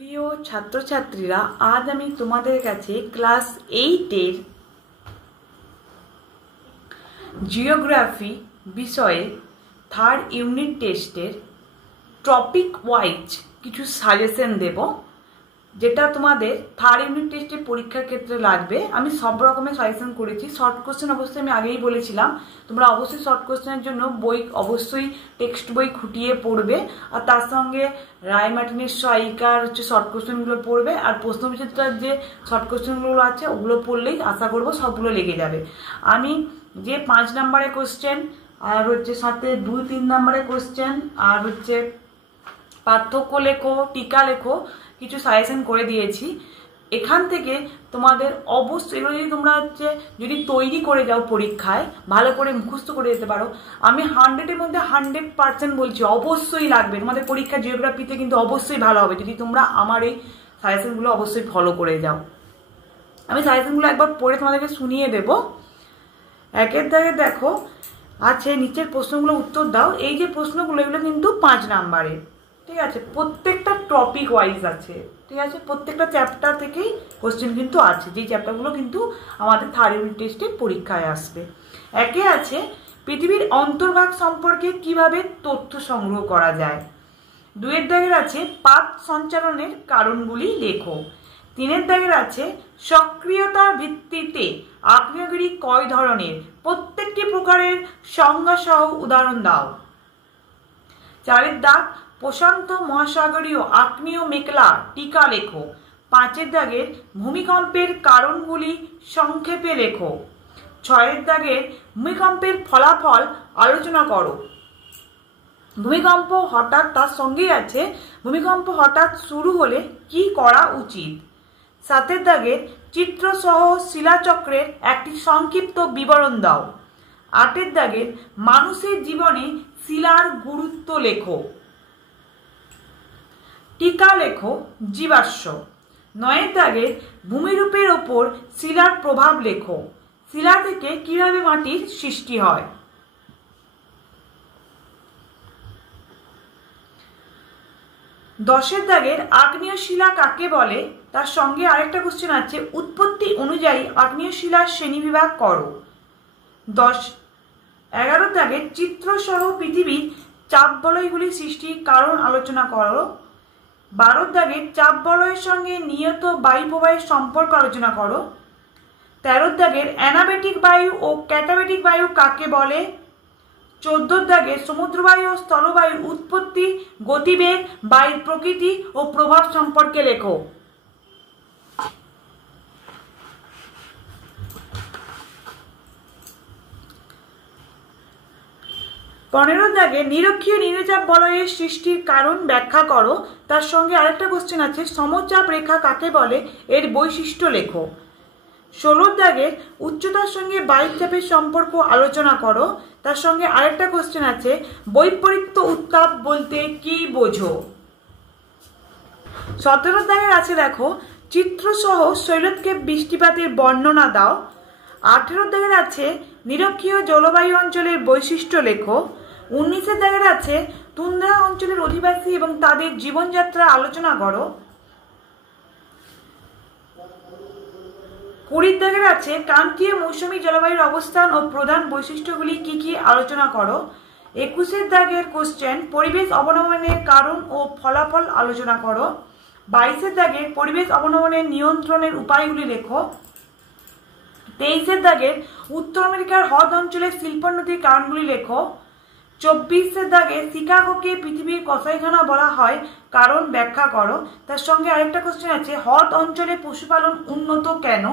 প্রিয় ছাত্রছাত্রীরা, আজ আমি তোমাদের কাছে ক্লাস 8-এর জিওগ্রাফি বিষয়ে থার্ড ইউনিট টেস্টের টপিক ওয়াইজ কিছু সাজেশন দেব, যেটা তোমাদের থার্ড ইউনিট টেস্টে পরীক্ষার ক্ষেত্রে লাগবে। আমি সব রকমের সাজেশন করেছি। শর্ট কোশ্চেন অবশ্যই আমি আগেই বলেছিলাম, তোমরা অবশ্যই শর্ট কোশ্চেনের জন্য বই অবশ্যই টেক্সট বই খুঁটিয়ে পড়বে, আর তার সঙ্গে রায় মার্টিনের সহায়িকার শর্ট কোশ্চেনগুলো পড়বে, আর প্রশ্নবিচিত্রার যে শর্ট কোশ্চেনগুলো আছে ওগুলো পড়লেই আশা করবো সবগুলো লেগে যাবে। আমি যে 5 নম্বরের কোশ্চেন আর সাথে 2-3 নম্বরের কোশ্চেন আর পার্থক্য লেখো, টিকা লেখো, কিছু সাজেশন করে দিয়েছি। এখান থেকে তোমাদের অবশ্যই যদি তোমরা যদি তৈরি করে যাও পরীক্ষায়, ভালো করে মুখস্থ করে যেতে পারো, আমি 100-এর মধ্যে 100% বলছি অবশ্যই লাগবে তোমাদের পরীক্ষা। জিওগ্রাফিতে কিন্তু অবশ্যই ভালো হবে যদি তোমরা আমার এই সাজেশনগুলো অবশ্যই ফলো করে যাও। আমি সাজেশনগুলো একবার পড়ে তোমাদেরকে শুনিয়ে দেব। একের দাগে দেখো আছে, নিচের প্রশ্নগুলো উত্তর দাও। এই যে প্রশ্নগুলো এগুলো কিন্তু 5 নম্বরের, ঠিক আছে? প্রত্যেকটা টপিক ওয়াইজ আছে, ঠিক আছে? প্রত্যেকটা চ্যাপ্টার থেকেই কোশ্চেন কিন্তু আছে, যে চ্যাপ্টারগুলো কিন্তু আমাদের থার্ড ইউনিট টেস্টে পরীক্ষায় আসবে। একে আছে পৃথিবীর অন্তর্ভাগ সম্পর্কে কিভাবে তথ্য সংগ্রহ করা যায়। 2-এর দাগের আছে পাত সঞ্চালনের কারণগুলি লেখো। 3-এর দাগের আছে সক্রিয়তার ভিত্তিতে আগ্নেয়গিরি কয় ধরনের, প্রত্যেকটি প্রকারের সংজ্ঞা সহ উদাহরণ দাও। 4-এর দাগ প্রশান্ত মহাসাগরীয় আগ্নেয় মেঘলা টিকা লেখো। 5-এর দাগের ভূমিকম্পের কারণগুলি সংক্ষেপে লেখো। 6-এর দাগের ভূমিকম্পের ফলাফল আলোচনা করো। ভূমিকম্প হঠাৎ, তার সঙ্গেই আছে ভূমিকম্প হঠাৎ শুরু হলে কি করা উচিত। 7-এর দাগের চিত্রসহ শিলাচক্রের একটি সংক্ষিপ্ত বিবরণ দাও। 8-এর দাগের মানুষের জীবনে শিলার গুরুত্ব লেখো। টিকা লেখো জীবাশ্ম। 9-এর দাগের ভূমিরূপের ওপর শিলার প্রভাব লেখো। শিলা থেকে কিভাবে মাটির সৃষ্টি হয়। 10-এর দাগের আগ্নেয় শিলা কাকে বলে, তার সঙ্গে আরেকটা কোশ্চেন আছে, উৎপত্তি অনুযায়ী আগ্নেয় শিলার শ্রেণীবিভাগ করো। 11-এর দাগের চিত্রসহ পৃথিবীর চাপ বলয়গুলি সৃষ্টির কারণ আলোচনা করো। 12-এর দাগের চাপ বলয়ের সঙ্গে নিয়ত বায়ু প্রবাহের সম্পর্ক আলোচনা করো। 13-এর দাগের অ্যানাবেটিক বায়ু ও ক্যাটাবেটিক বায়ু কাকে বলে। 14-এর দাগের সমুদ্রবায়ু ও স্থলবায়ুর উৎপত্তি, গতিবেগ, বায়ুর প্রকৃতি ও প্রভাব সম্পর্কে লেখো। 15-এর দাগে নিরক্ষীয় নিম্নচাপ বলয়ের সৃষ্টির কারণ ব্যাখ্যা করো। তার সঙ্গে আরেকটা কোশ্চেন আছে, সমচাপ রেখা কাকে বলে, এর বৈশিষ্ট্য লেখো। 16-এর দাগের উচ্চতার সঙ্গে বায়ুচাপের সম্পর্ক আলোচনা করো। তার সঙ্গে আরেকটা কোশ্চেন আছে, বৈপরীত্য উত্তাপ বলতে কি বোঝো। 17-এর দাগের আছে দেখো, চিত্রসহ শৈলক্ষেপ বৃষ্টিপাতের বর্ণনা দাও। 18-এর দাগের আছে নিরক্ষীয় জলবায়ু অঞ্চলের বৈশিষ্ট্য লেখো। 19-এর দাগের আছে তুন্দ্রা অঞ্চলের অধিবাসী এবং তাদের জীবনযাত্রা আলোচনা করো। 20-এর দাগের আছে ক্রান্তীয় মৌসুমী জলবায়ুর অবস্থান ও প্রধান বৈশিষ্ট্যগুলি কি কি আলোচনা করো। 21-এর দাগের কোশ্চেন, পরিবেশ অবনমনের কারণ ও ফলাফল আলোচনা করো। 22-এর দাগের পরিবেশ অবনমনের নিয়ন্ত্রণের উপায়গুলি লেখো। 23-এর দাগের উত্তর আমেরিকার হ্রদ অঞ্চলের শিল্পোন্নতির কারণগুলি লেখো। 24-এর দাগে শিকাগোকে পৃথিবীর কসাইখানা বলা হয়, কারণ ব্যাখ্যা করো। তার সঙ্গে আরেকটা কোশ্চেন আছে, হ্রদ অঞ্চলে পশুপালন উন্নত কেন।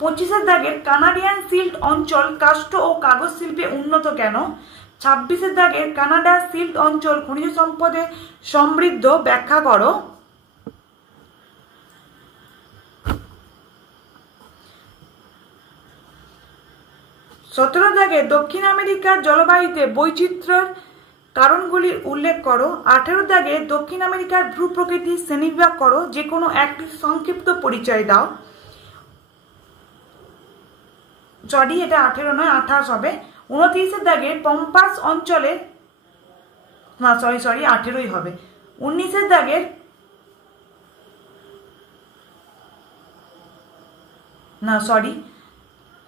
25-এর দাগের কানাডিয়ান সিল্ট অঞ্চল কাষ্ঠ ও কাগজ শিল্পে উন্নত কেন। 26-এর দাগের কানাডা সিল্ট অঞ্চল খনিজ সম্পদে সমৃদ্ধ, ব্যাখ্যা করো। 17-এর দাগে দক্ষিণ আমেরিকার জলবায়ুতে বৈচিত্র্যের কারণগুলির উল্লেখ করো। 18-এর দাগে দক্ষিণ আমেরিকার ভূ প্রকৃতির শ্রেণীবিভাগ করো, যে কোনো একটি সংক্ষিপ্ত পরিচয় দাও। এটা 18 নয়, 28 হবে। 29-এর দাগে পম্পাস অঞ্চলে, 18ই হবে। 19-এর দাগের না সরি,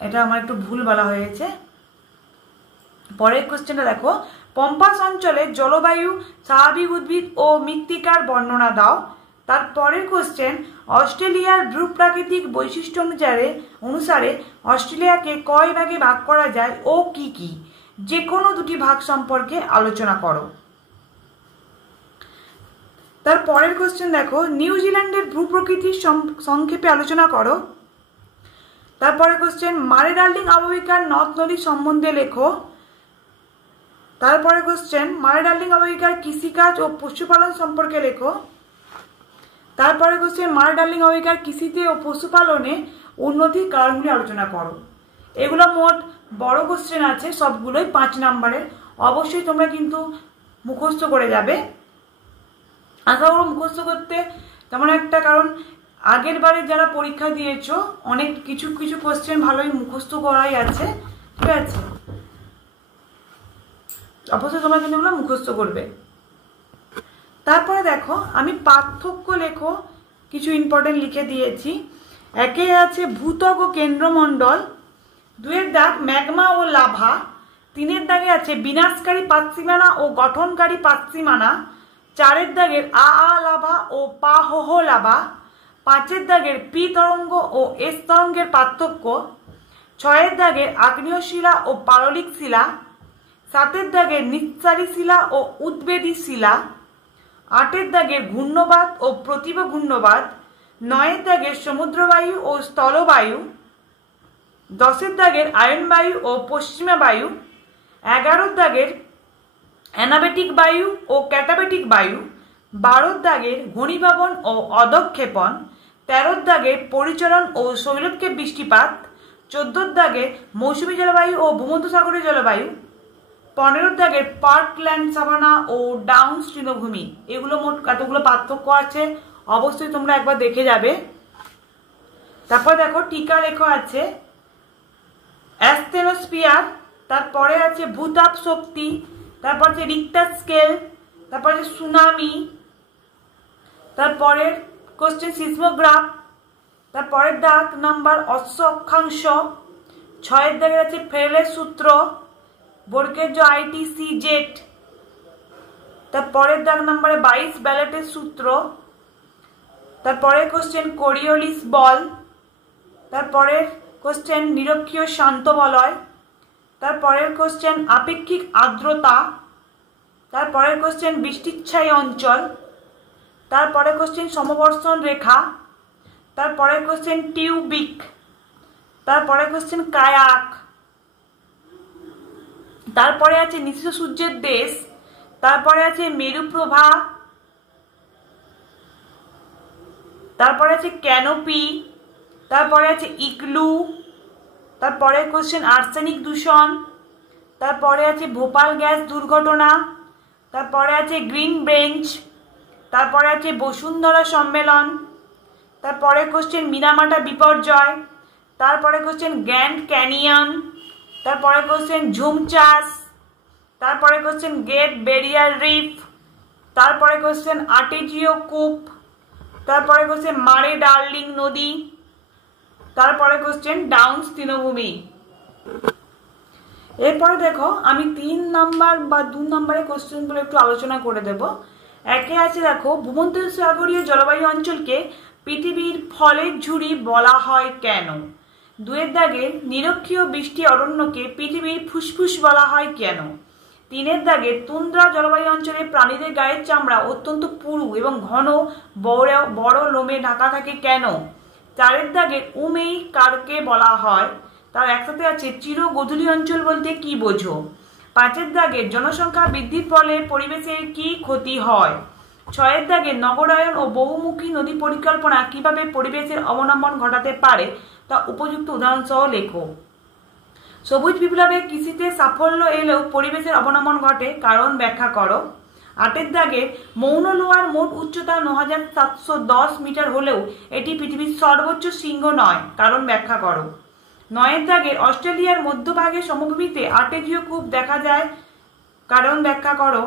এটা আমার একটু ভুল বলা হয়েছে। পরের কোশ্চেনটা দেখো, পম্পাস অঞ্চলের জলবায়ু, স্বাভাবিক উদ্ভিদ ও মৃত্তিকার বর্ণনা দাও। তার পরের কোশ্চেন, অস্ট্রেলিয়ার ভূপ্রাকৃতিক বৈশিষ্ট্য অনুসারে অস্ট্রেলিয়াকে কয় ভাগে ভাগ করা যায় ও কি কি? যে কোনো দুটি ভাগ সম্পর্কে আলোচনা করো। তার পরের কোশ্চেন দেখো, নিউজিল্যান্ডের ভূপ্রকৃতির সংক্ষেপে আলোচনা করো। তারপরে কোশ্চেন, মারে ডার্লিং অববাহিকার নদ নদী সম্বন্ধে লেখো। তারপরে কোশ্চেন, মারে ডার্লিং অববাহিকার কৃষিকাজ ও পশুপালন সম্পর্কে লেখো। তারপরে কোশ্চেন, মারে ডার্লিং অববাহিকার কৃষিতে ও পশুপালনে উন্নতির কারণগুলি আলোচনা করো। এগুলো মোট বড় কোশ্চেন আছে, সবগুলোই 5 নম্বরের। অবশ্যই তোমরা কিন্তু মুখস্থ করে যাবে। আশা করো মুখস্থ করতে তেমন একটা, কারণ আগের বারে যারা পরীক্ষা দিয়েছো অনেক কিছু কিছু কোশ্চেন ভালোই মুখস্থ করাই আছে, ঠিক আছে? অবশ্যই তোমরা কিন্তু এগুলো মুখস্থ করবে। তারপরে দেখো, আমি পার্থক্য লেখো কিছু ইম্পর্টেন্ট লিখে দিয়েছি। একে আছে ভূত্বক ও কেন্দ্রমণ্ডল, 2 দাগ ম্যাগমা ও লাভা, 3 দাগে আছে বিনাশকারী পাতসীমানা ও গঠনকারী পাতসীমানা, 4 দাগের আ লাভা ও পা হো লাভা, 5 দাগের পি তরঙ্গ ও এস তরঙ্গের পার্থক্য, 6 দাগের আগ্নেয় শিলা ও পাললিক শিলা, 7 দাগের নিঃসারী শিলা ও উদ্বেদী শিলা, 8 দাগের ঘূর্ণবাদ ও প্রতিভ ঘূর্ণবাদ, 9 দাগের সমুদ্রবায়ু ও স্থলবায়ু, 10 দাগের আয়নবায়ু ও পশ্চিমা বায়ু, 11 দাগের অ্যানাবেটিক বায়ু ও ক্যাটাবেটিক বায়ু, 12 দাগের ঘনীভবন ও অধঃক্ষেপণ, 13 দাগের পরিচলন ও শৈলক্ষেপ বৃষ্টিপাত, 14 দাগের মৌসুমী জলবায়ু ও ভূমধ্যসাগরীয় জলবায়ু, 15 দাগের পার্কল্যান্ড সাভানা ও ডাউন তৃণভূমি। এগুলো মোট এতগুলো পার্থক্য আছে, অবশ্যই তোমরা একবার দেখে যাবে। তারপর দেখো টিকা লেখা আছে অ্যাস্টেনোস্ফিয়ার, তারপরে আছে ভূতাপ শক্তি, তারপর আছে রিক্টার স্কেল, তারপর আছে সুনামি, তারপরের কোশ্চেন সিসমোগ্রাফ, তারপরের দাগ নাম্বার অশ্ব অক্ষাংশ, 6 দাগের আছে ফেরেলের সূত্র, বর্গের আইটিসি জেট, তারপরের দাগ নাম্বারে 22 ব্যালেটের সূত্র, তারপরের কোশ্চেন কোরিওলিস বল, তারপরের কোশ্চেন নিরক্ষীয় শান্ত বলয়, তারপরের কোশ্চেন আপেক্ষিক আর্দ্রতা, তারপরের কোশ্চেন বৃষ্টিচ্ছায়ী অঞ্চল, তারপরে কোশ্চেন সমবর্ষণ রেখা, তারপরের কোশ্চেন টিউবিক, তারপরে কোশ্চেন কায়াক, তারপরে আছে নিশীথ সূর্যের দেশ, তারপরে আছে মেরুপ্রভা, তারপরে আছে ক্যানোপি, তারপরে আছে ইগলু, তারপরে কোশ্চেন আর্সেনিক দূষণ, তারপরে আছে ভোপাল গ্যাস দুর্ঘটনা, তারপরে আছে গ্রিন বেঞ্চ, তারপরে আছে বসুন্ধরা সম্মেলন, তারপরে কোশ্চেন মিনামাটা বিপর্যয়, তারপরে কোশ্চেন গ্র্যান্ড ক্যানিয়ন, তারপরে কোশ্চেন ঝুম চাষ, তারপরে কোশ্চেন গ্রেট ব্যারিয়ার রিফ, তারপরে কোশ্চেন আর্টেজিও কূপ, তারপরে কোশ্চেন মারে ডার্লিং নদী, তারপরে কোশ্চেন ডাউন্স তৃণভূমি। এরপরে দেখো আমি 3 নাম্বার বা 2 নম্বরের কোশ্চেনগুলো একটু আলোচনা করে দেব। একে আছে দেখো, ভূমধ্যসাগরীয় জলবায়ু অঞ্চলকে পৃথিবীর ফলের ঝুড়ি বলা হয় কেন? 2 দাগে নিরক্ষীয় বৃষ্টি অরণ্যকে পৃথিবীর ফুসফুস বলা হয় কেন? 3 দাগে তুন্দ্রা জলবায়ু অঞ্চলে প্রাণীদের গায়ের চামড়া অত্যন্ত পুরু এবং ঘন বড় লোমে ঢাকা থাকে কেন? 4 দাগে উমেই কারকে বলা হয়? তার একসাথে আছে চির গোধূলি অঞ্চল বলতে কি বোঝো? 5 দাগে জনসংখ্যা বৃদ্ধির ফলে পরিবেশের কি ক্ষতি হয়? 6 দাগে নগরায়ন ও বহুমুখী নদী পরিকল্পনা কিভাবে পরিবেশের অবনমন ঘটাতে পারে তা উপযুক্ত উদাহরণ সহ লেখো। সবুজ বিপ্লবে কৃষিতে সাফল্য এলেও পরিবেশের অবনমন ঘটে, কারণ ব্যাখ্যা করো। 8 দাগে মৌন লোয়ার মোট উচ্চতা ৯৭১০ মিটার হলেও এটি পৃথিবীর সর্বোচ্চ শৃঙ্গ নয়, কারণ ব্যাখ্যা করো। 9 দাগে অস্ট্রেলিয়ার মধ্যভাগে সমভূমিতে আর্টেজিও কূপ দেখা যায়, কারণ ব্যাখ্যা করো।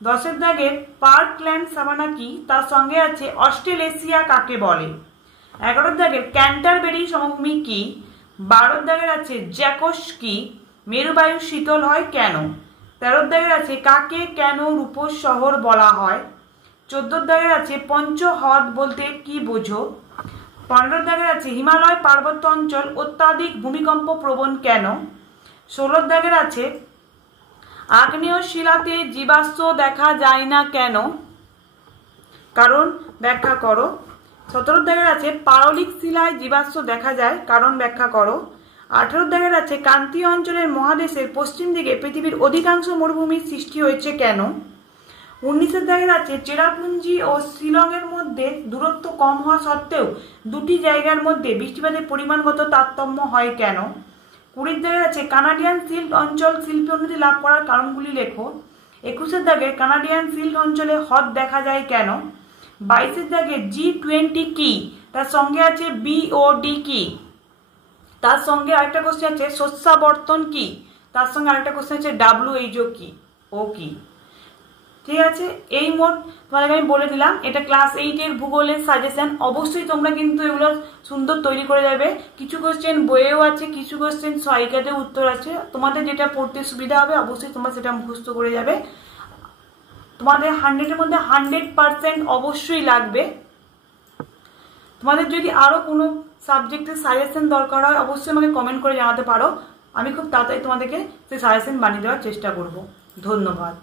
10 দাগের পার্কল্যান্ড সাভানা কি, তার সঙ্গে আছে অস্ট্রেলেশিয়া কাকে বলে? 11 দাগের ক্যান্টারবেরি সমভূমি কি? 12 দাগের আছে জ্যাকস কি? মেরুবায়ু শীতল হয় কেন? 13 দাগের আছে কাকে কেন রূপস শহর বলা হয়? 14 দাগের আছে পঞ্চহ্রদ বলতে কি বোঝো? 15 দাগের আছে হিমালয় পার্বত্য অঞ্চল অত্যাধিক ভূমিকম্প প্রবণ কেন? 16 দাগের আছে আগ্নেয় শিলাতে জীবাশ্ম দেখা যায় না কেন? কারণ ব্যাখ্যা করো। 17 দাগের আছে পাললিক শিলায় জীবাশ্ম দেখা যায়, কারণ ব্যাখ্যা করো। 18 দাগের আছে ক্রান্তীয় অঞ্চলের মহাদেশের পশ্চিম দিকে পৃথিবীর অধিকাংশ মরুভূমির সৃষ্টি হয়েছে কেন? 19 দাগের আছে চেরাপুঞ্জি ও শিলংয়ের মধ্যে দূরত্ব কম হওয়া সত্ত্বেও দুটি জায়গার মধ্যে বৃষ্টিপাতের পরিমাণগত তারতম্য হয় কেন? 20 দাগের আছে কানাডিয়ান সিল্ট অঞ্চল শিল্পী উন্নতি লাভ করার কারণগুলি লেখো। 21 দাগের কানাডিয়ান সিল্ট অঞ্চলে হ্রদ দেখা যায় কেন? 22 দাগের G20 কি? তার সঙ্গে আছে BOD কি? তার সঙ্গে আরেকটা কোশ্চেন আছে শস্যাবর্তন কি? তার সঙ্গে আরেকটা কোশ্চেন আছে WHO কি? ও কি? ঠিক আছে, এই মোট তোমাদেরকে আমি বলে দিলাম। এটা ক্লাস 8-এর ভূগোলের সাজেশন। অবশ্যই তোমরা কিন্তু এগুলো সুন্দর তৈরি করে যাবে। কিছু কোশ্চেন বইয়েও আছে, কিছু কোশ্চেন সহায়িকাতেও উত্তর আছে। তোমাদের যেটা পড়তে সুবিধা হবে অবশ্যই তোমরা সেটা মুখস্থ করে যাবে। তোমাদের 100-এর মধ্যে 100% অবশ্যই লাগবে। তোমাদের যদি আরও কোনো সাবজেক্টের সাজেশন দরকার হয় অবশ্যই আমাকে কমেন্ট করে জানাতে পারো। আমি খুব তাড়াতাড়ি তোমাদেরকে সেই সাজেশন বানিয়ে দেওয়ার চেষ্টা করব। ধন্যবাদ।